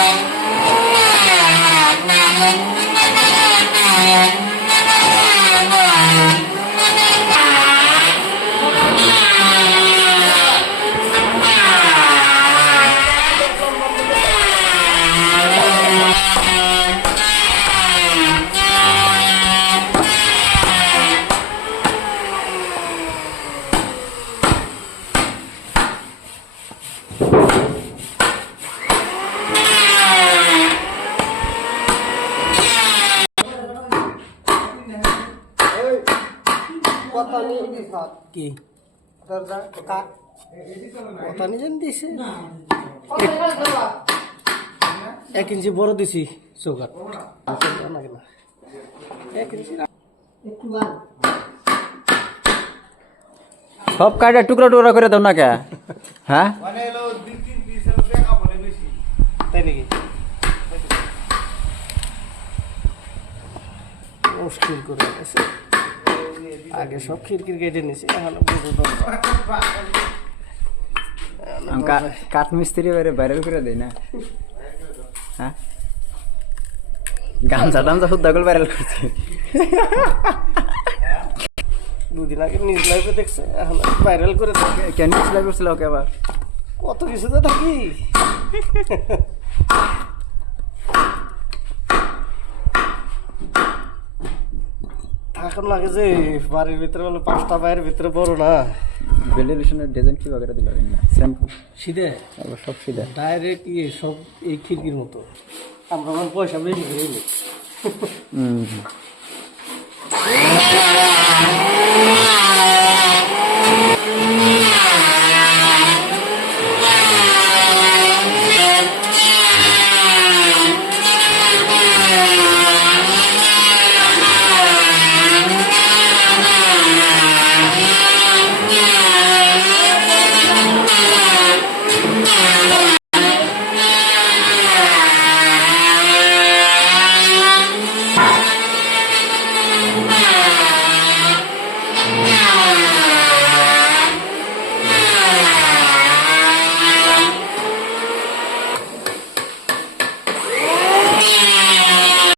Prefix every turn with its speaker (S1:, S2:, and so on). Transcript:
S1: you. কি? কথা নিজেন দিছে। এক ইঞ্চি বড় দিছি চৌকাট এক ইঞ্চি
S2: সব কাটে টুকরা টুকরা করে দাও না কে হ্যাঁ
S1: তাই নাকি? মুশকিল করে গেছে আগে সব খিড়কির কেটে নিছি এখন
S2: কাঠ মিস্ত্রি বাইরে ভাইরাল করে দেয় না। হ্যাঁ? গামছা টামছা শুদ্ধ করে ভাইরাল করছে
S1: দুদিন আগে নিউজ লাইভে দেখছে এখন ভাইরাল করে থাকে
S2: কেন নিউজ লাইভ করছিল ওকে আবার?
S1: কত কিছু তো থাকি। এখন লাগে যে বাড়ির ভিতরে বলে পাঁচটা বাইরের ভিতরে বড় না।
S2: ভেন্টিলেশনের ডিজাইন কি বাগেরা দিল না। স্যাম্পল
S1: সিধে?
S2: আবার সব সিধে।
S1: ডাইরেক্ট ইয়ে সব এই খিড়কির মতো। আমরা আমার পয়সা বেশি করে।
S2: হুম